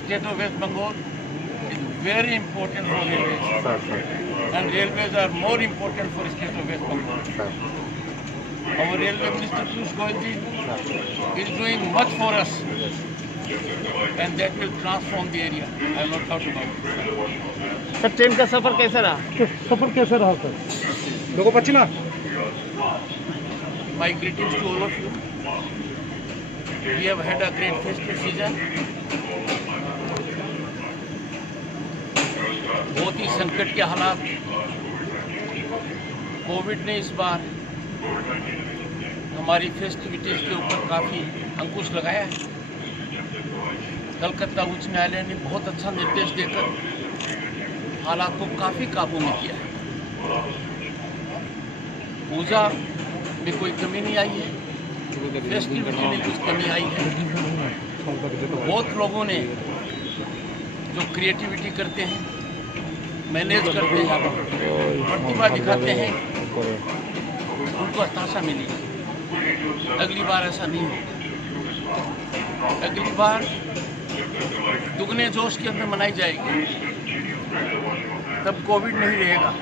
State of West Bengal is very important for railways, and railways are more important for state of West Bengal. Our railway minister Piyush Goyal is doing much for us, and that will transform the area. I have no doubt about it. Sir train का सफर कैसा रहा? सफर कैसा रहा sir? लोगों पश्चिमा My greetings to all of you. We have had a great festive season. बहुत ही संकट के हालात, कोविड ने इस बार हमारी फेस्टिविटीज के ऊपर काफ़ी अंकुश लगाया है। कलकत्ता उच्च न्यायालय ने बहुत अच्छा निर्देश देकर हालात को काफ़ी काबू में किया है। पूजा में कोई कमी नहीं आई है, फेस्टिविटी में कुछ कमी आई है। बहुत लोगों ने जो क्रिएटिविटी करते हैं, मैनेज करते हैं, प्रतिभा दिखाते हैं, उनको हताशा मिली। अगली बार ऐसा नहीं होगा। अगली बार दुगने जोश के अंदर मनाई जाएगी। तब कोविड नहीं रहेगा।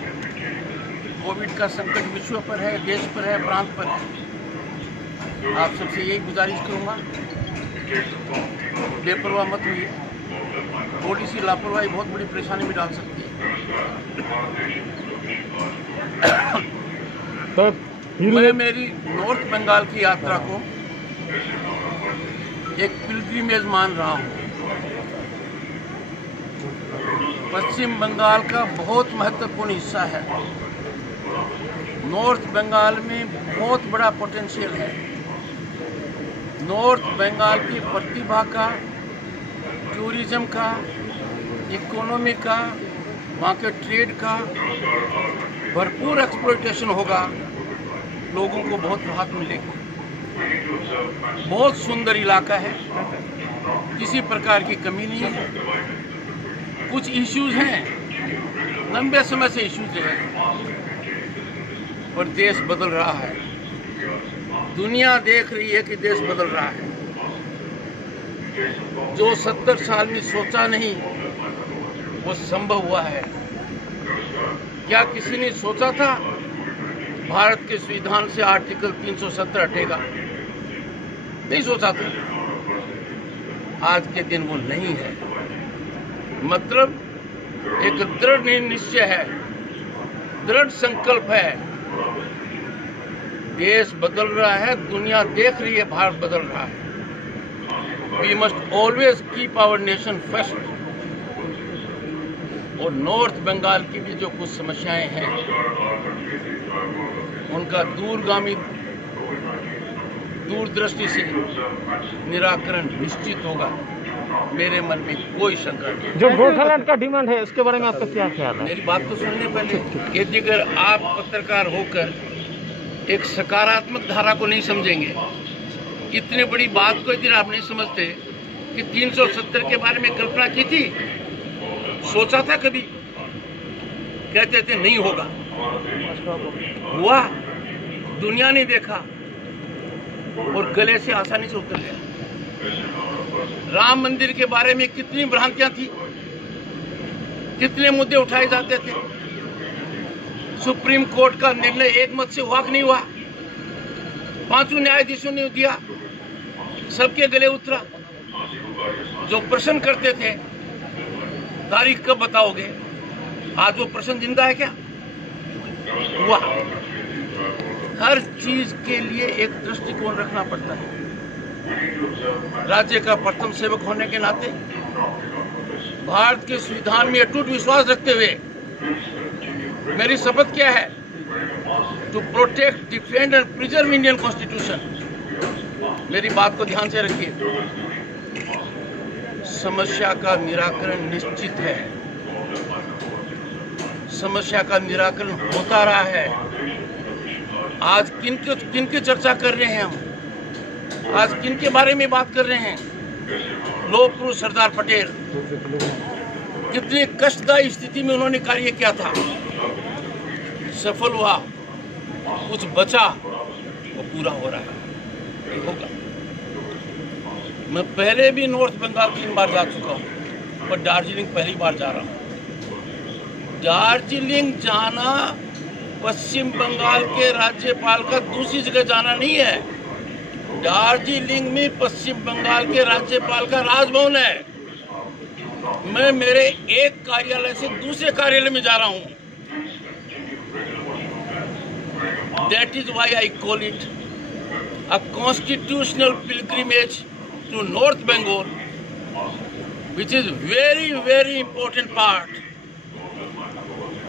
कोविड का संकट विश्व पर है, देश पर है, प्रांत पर है। आप सबसे यही गुजारिश करूँगा, बेपरवाह मत होइए। थोड़ी सी लापरवाही बहुत बड़ी परेशानी में डाल सकती है। मैं मेरी नॉर्थ बंगाल की यात्रा को एक पिलग्रिमेज मान रहा हूँ। पश्चिम बंगाल का बहुत महत्वपूर्ण हिस्सा है। नॉर्थ बंगाल में बहुत बड़ा पोटेंशियल है। नॉर्थ बंगाल की प्रतिभा का, टूरिज्म का, इकोनॉमी का, वहाँ के ट्रेड का भरपूर एक्सप्लॉयटेशन होगा। लोगों को बहुत राहत मिलेगी। बहुत सुंदर इलाका है, किसी प्रकार की कमी नहीं है। कुछ इश्यूज हैं, लंबे समय से इश्यूज हैं, पर देश बदल रहा है। दुनिया देख रही है कि देश बदल रहा है। जो 70 साल में सोचा नहीं, वो संभव हुआ है। क्या किसी ने सोचा था भारत के संविधान से आर्टिकल 370 हटेगा? नहीं सोचा था। आज के दिन वो नहीं है। मतलब एक दृढ़ निश्चय है, दृढ़ संकल्प है। देश बदल रहा है, दुनिया देख रही है, भारत बदल रहा है। We must always keep our nation first. और नॉर्थ बंगाल की भी जो कुछ समस्याएं हैं, उनका दूरदृष्टि से निराकरण निश्चित होगा। मेरे मन में कोई शंका नहीं। जो गोठालैंड का डिमांड है, उसके बारे में आपका क्या ख्याल है? मेरी बात तो सुनने पहले कि अगर आप पत्रकार होकर एक सकारात्मक धारा को नहीं समझेंगे, इतने बड़ी बात को इधर आप नहीं समझते कि 370 के बारे में कल्पना की थी, सोचा था कभी? कहते थे नहीं होगा, हुआ। दुनिया ने देखा और गले से आसानी से उतर गया। राम मंदिर के बारे में कितनी भ्रांतियां थी, कितने मुद्दे उठाए जाते थे। सुप्रीम कोर्ट का निर्णय एक मत से हुआ कि नहीं हुआ? 5 न्यायाधीशों ने दिया, सबके गले उतरा। जो प्रश्न करते थे तारीख कब बताओगे, आज वो प्रश्न जिंदा है क्या? हुआ। हर चीज के लिए एक दृष्टिकोण रखना पड़ता है। राज्य का प्रथम सेवक होने के नाते भारत के संविधान में अटूट विश्वास रखते हुए मेरी शपथ क्या है? To protect, defend and preserve Indian constitution. मेरी बात को ध्यान से रखिए। समस्या का निराकरण निश्चित है। समस्या का निराकरण होता रहा है। आज किन की चर्चा कर रहे हैं हम? आज किन के बारे में बात कर रहे हैं? लोह पुरुष सरदार पटेल। कितनी कष्टदायी स्थिति में उन्होंने कार्य किया था, सफल हुआ। कुछ बचा, वो पूरा हो रहा है, होगा। मैं पहले भी नॉर्थ बंगाल 3 बार जा चुका हूँ, पर दार्जिलिंग पहली बार जा रहा हूँ। दार्जिलिंग जाना पश्चिम बंगाल के राज्यपाल का दूसरी जगह जाना नहीं है। दार्जिलिंग में पश्चिम बंगाल के राज्यपाल का राजभवन है। मैं मेरे एक कार्यालय से दूसरे कार्यालय में जा रहा हूँ। That is why I call it a constitutional pilgrimage to North Bengal, which is very, very important part.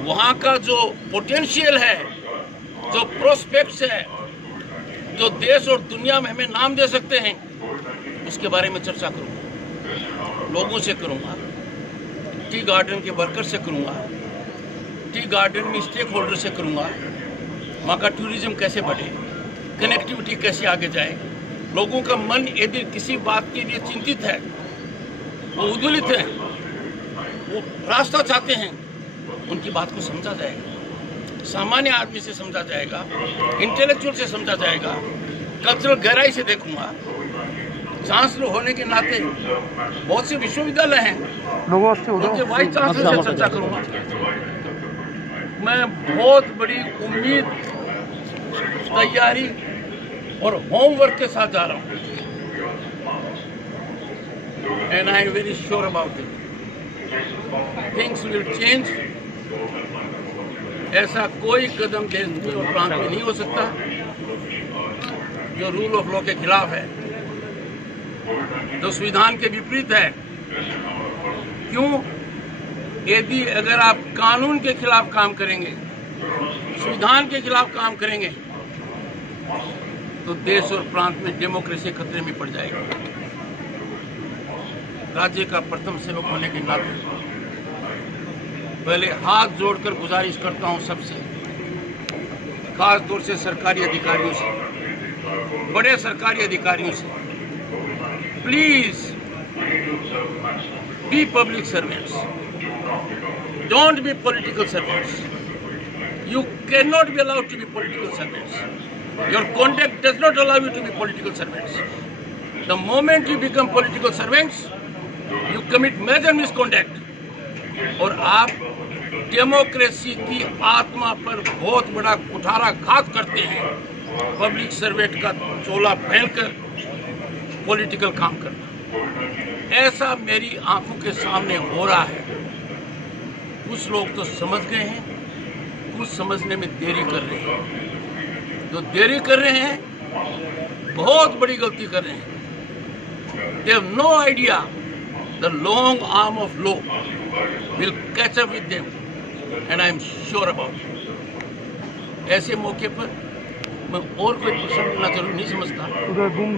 वहाँ का जो पोटेंशियल है, जो प्रोस्पेक्ट्स है, जो देश और दुनिया में हमें नाम दे सकते हैं, उसके बारे में चर्चा करूँगा, लोगों से करूँगा, टी गार्डन के वर्कर से करूँगा, टी गार्डन में स्टेक होल्डर से करूँगा, वहाँ का टूरिज्म कैसे बढ़े, कनेक्टिविटी कैसे आगे जाए, लोगों का मन यदि किसी बात के लिए चिंतित है, वो उद्वेलित है, वो रास्ता चाहते हैं, उनकी बात को समझा जाएगा, सामान्य आदमी से समझा जाएगा, इंटेलेक्चुअल से समझा जाएगा, कल्चरल गहराई से देखूंगा। चांसलर होने के नाते बहुत से विश्वविद्यालय हैं, उनके वाइस चांसलर से चर्चा करूंगा। मैं बहुत बड़ी उम्मीद, तैयारी और होमवर्क के साथ जा रहा हूँ, and I am very sure about it, things will change. ऐसा कोई कदम देश और प्रांत में नहीं हो सकता जो रूल ऑफ लॉ के खिलाफ है, जो संविधान के विपरीत है। क्यों? यदि अगर आप कानून के खिलाफ काम करेंगे, संविधान के खिलाफ काम करेंगे, तो देश और प्रांत में डेमोक्रेसी खतरे में पड़ जाएगी। राज्य का प्रथम सेवक होने के नाते पहले हाथ जोड़कर गुजारिश करता हूं सबसे, खास तौर से सरकारी अधिकारियों से, बड़े सरकारी अधिकारियों से, please be public servants, don't be political servants. You cannot be allowed to be political servants. Your conduct does not allow you to be political servants. The moment you become political servants, you commit major misconduct. और आप democracy की आत्मा पर बहुत बड़ा कुठाराघात करते हैं, public servant का चोला पहनकर पॉलिटिकल काम करना। ऐसा मेरी आंखों के सामने हो रहा है। कुछ लोग तो समझ गए हैं, कुछ समझने में देरी कर रहे हैं। जो देरी कर रहे हैं बहुत बड़ी गलती कर रहे हैं। They have no idea the long arm of law will catch up with them, and I am sure about it. ऐसे मौके पर मैं और कोई प्रश्न करना जरूरी नहीं समझता,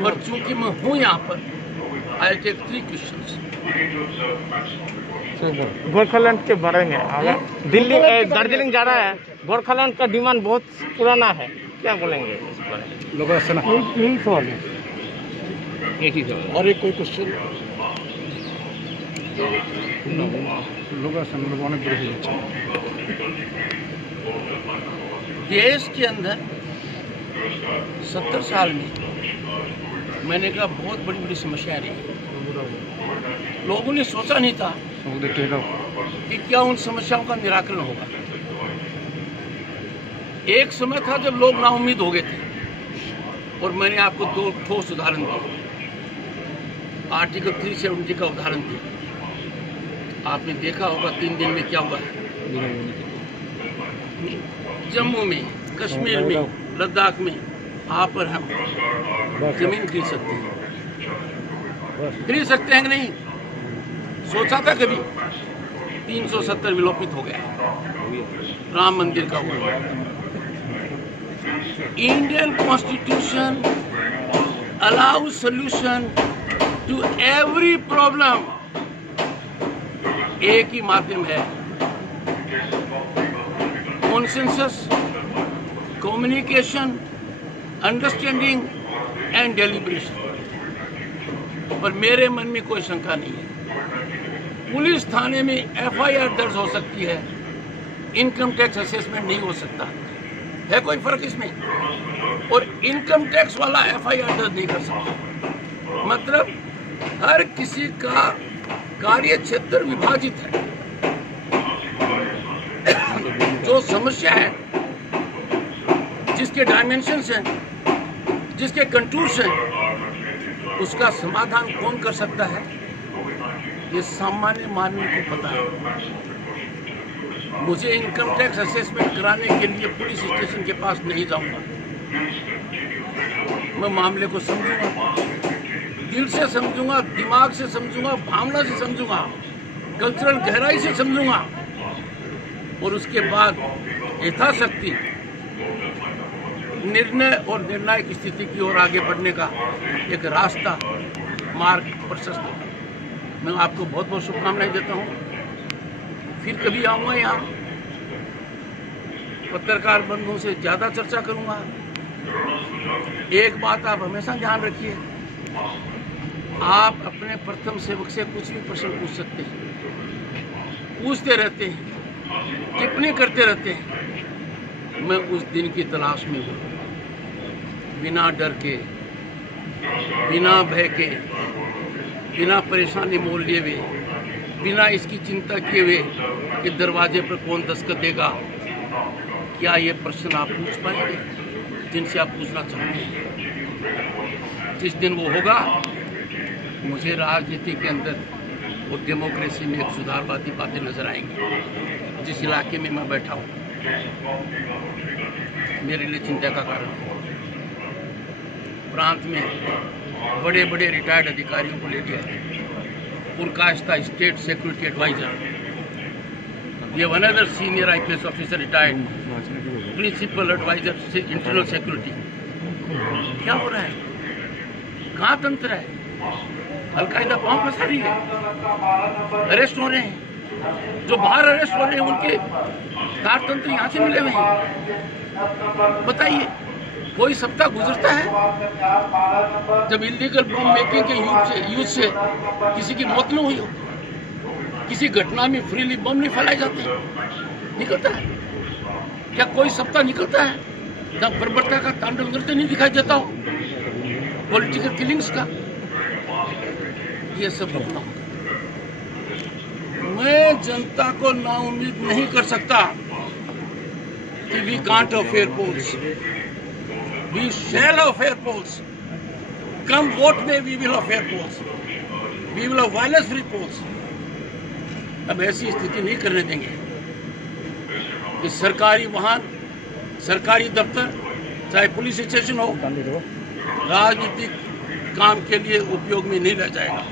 पर चूंकि मैं हूँ यहाँ पर, I'll take 3 questions. गोरखालैंड के बारे में, अगर दिल्ली दार्जिलिंग जा रहा है, गोरखालैंड का डिमांड बहुत पुराना है, क्या बोलेंगे इस पर? यही सवाल है, एक ही सवाल। और एक कोई क्वेश्चन? देश के अंदर 70 साल में मैंने कहा बहुत बड़ी बड़ी समस्याएं रही। लोगों ने सोचा नहीं था कि क्या उन समस्याओं का निराकरण होगा। एक समय था जब लोग नाउम्मीद हो गए थे, और मैंने आपको 2 ठोस उदाहरण दिए। आर्टिकल 370 का उदाहरण दिया। आपने देखा होगा 3 दिन में क्या हुआ है। जम्मू में, कश्मीर में, लद्दाख में आप और हम जमीन खरीद सकते हैं, खरीद सकते हैं कि नहीं? सोचा था कभी? 370 विलोपित हो गया राम मंदिर का हुआ। Indian constitution allows solution to every problem. एक ही माध्यम है, consensus, communication, understanding and deliberation. पर मेरे मन में कोई शंका नहीं है। पुलिस थाने में एफआईआर दर्ज हो सकती है, इनकम टैक्स असेसमेंट नहीं हो सकता है। कोई फर्क इसमें? और इनकम टैक्स वाला एफआईआर दर्ज नहीं कर सकता। मतलब हर किसी का कार्य क्षेत्र विभाजित है। जो समस्या है, जिसके डायमेंशंस हैं, जिसके कंटूर्स हैं, उसका समाधान कौन कर सकता है, ये सामान्य मानव को पता है। मुझे इनकम टैक्स असेसमेंट कराने के लिए पुलिस स्टेशन के पास नहीं जाऊंगा। मैं मामले को समझूंगा, दिल से समझूंगा, दिमाग से समझूंगा, भावना से समझूंगा, कल्चरल गहराई से समझूंगा और उसके बाद यथाशक्ति निर्णय और निर्णायक स्थिति की ओर आगे बढ़ने का एक रास्ता, मार्ग प्रशस्त होगा। मैं आपको बहुत बहुत शुभकामनाएं देता हूं। फिर कभी आऊंगा यहाँ, पत्रकार बंधुओं से ज्यादा चर्चा करूंगा। एक बात आप हमेशा ध्यान रखिए, आप अपने प्रथम सेवक से कुछ भी प्रश्न पूछ सकते हैं, पूछते रहते हैं, टिप्पणी करते रहते हैं। मैं उस दिन की तलाश में हूँ, बिना डर के, बिना भय के, बिना परेशानी मोल लिए हुए, बिना इसकी चिंता किए हुए कि दरवाजे पर कौन दस्तक देगा। क्या ये प्रश्न आप पूछ पाएंगे जिनसे आप पूछना चाहोगे? जिस दिन वो होगा, मुझे राजनीति के अंदर और डेमोक्रेसी में एक सुधारवादी बातें नजर आएंगी। जिस इलाके में मैं बैठा हूँ, मेरे लिए चिंता का कारण है। प्रांत में बड़े बड़े रिटायर्ड अधिकारियों को ले गया, पुरकाश्ता स्टेट सिक्योरिटी एडवाइजर, ये one other senior IPS officer retired, principal adviser internal security. क्या हो रहा है? कहाँ तंत्र है? अलकायदा पांव फंसा रही है, अरेस्ट हो रहे हैं। जो बाहर अरेस्ट हो रहे हैं उनके कारतंत्र यहाँ से मिले हुए हैं। बताइए, कोई सप्ताह गुजरता है जब इलीगल बम मेकिंग के यूज से किसी की मौत न हुई हो, किसी घटना में फ्रीली बम नहीं फैलाए जाते? निकलता है क्या? कोई सप्ताह निकलता है जब बर्बरता का तांडव नृत्य नहीं दिखाई देता हो, पॉलिटिकल किलिंग्स का? ये सब अपना होगा। मैं जनता को नाउम्मीद नहीं कर सकता कि we can't of fair polls, we shall of fair polls. Come what may we will of fair polls, we will of violence free polls. अब ऐसी स्थिति नहीं करने देंगे कि सरकारी वाहन, सरकारी दफ्तर, चाहे पुलिस स्टेशन हो, राजनीतिक काम के लिए उपयोग में नहीं ला जाएगा।